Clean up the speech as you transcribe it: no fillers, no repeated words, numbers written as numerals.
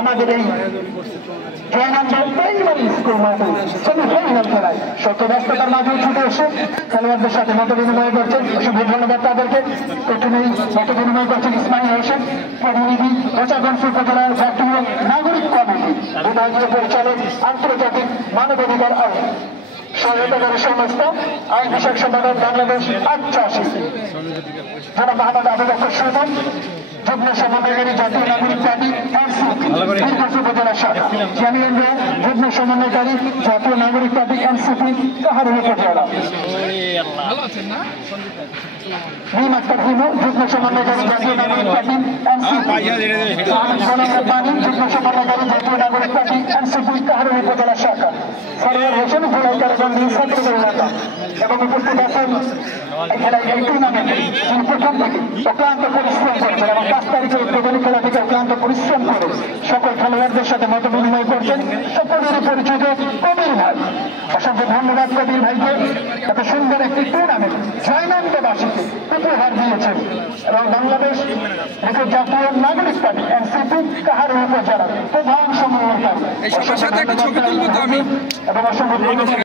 আমাদের এই স্কুল মাঠে সেমিফাইনাল খেলায় শত ব্যস্ততার মাঝেও ছুটে এসে খেলোয়াড়দের সাথে মত বিনিময় করছেন। অসংখ্য ধন্যবাদ তাদেরকে। প্রথমেই মত বিনিময় করছেন ইসমাইল হোসেন, প্রতিনিধি রচাগঞ্জ উপজেলার জাতীয় নাগরিক কমিটি, বিভাগীয় পরিচালক, আন্তর্জাতিক মানবাধিকার আইন, সহায়তাকারী সংস্থা, আইন বিষয়ক সম্পাদক বাংলাদেশ ৮৮, জনাব মোহাম্মদ আবু বকর সুজন, যুগ্ম সমন্বয়কারী জাতীয় নাগরিক পার্টি এনসিপি উপজেলা শাখা, চেয়ারম্যান যুগ্ম সমন্বয়কারী জাতীয় নাগরিক পার্টি এনসিপি কাহারোল উপজেলা, মিম আক্তার হিমু যুগ্ম সমন্বয়কারী জাতীয় নাগরিক পার্টি এনসিপি, গোলাম রব্বানী যুগ্ম সমন্বয়কারী জাতীয় নাগরিক পার্টি এনসিপি কাহারোল উপজেলা শাখা, সরওয়ার হোসেন ভোলাই কারাগঞ্জ ছাত্রদল নেতা এবং উপস্থিত আছেন এই টুর্নামেন্টে যিনি প্রথম থেকে অক্লান্ত পরিশ্রম করেছেন এবং 5 তারিখের উদ্বোধনী খেলা থেকে অক্লান্ত পরিশ্রম করে সকল খেলোয়াড়দের সাথে মত বিনিময় করছেন। সকলের পরিচিত কবির ভাই, অসংখ্য ধন্যবাদ কবির ভাইকে। এত সুন্দর একটি টুর্নামেন্ট জয়নন্দবাসীকে উপহার দিয়েছেন এবং বাংলাদেশ জাতীয় নাগরিক পার্টি এনসিপি কাহারোল উপজেলার প্রধান সমন্বয়কারী এবং অসংখ্য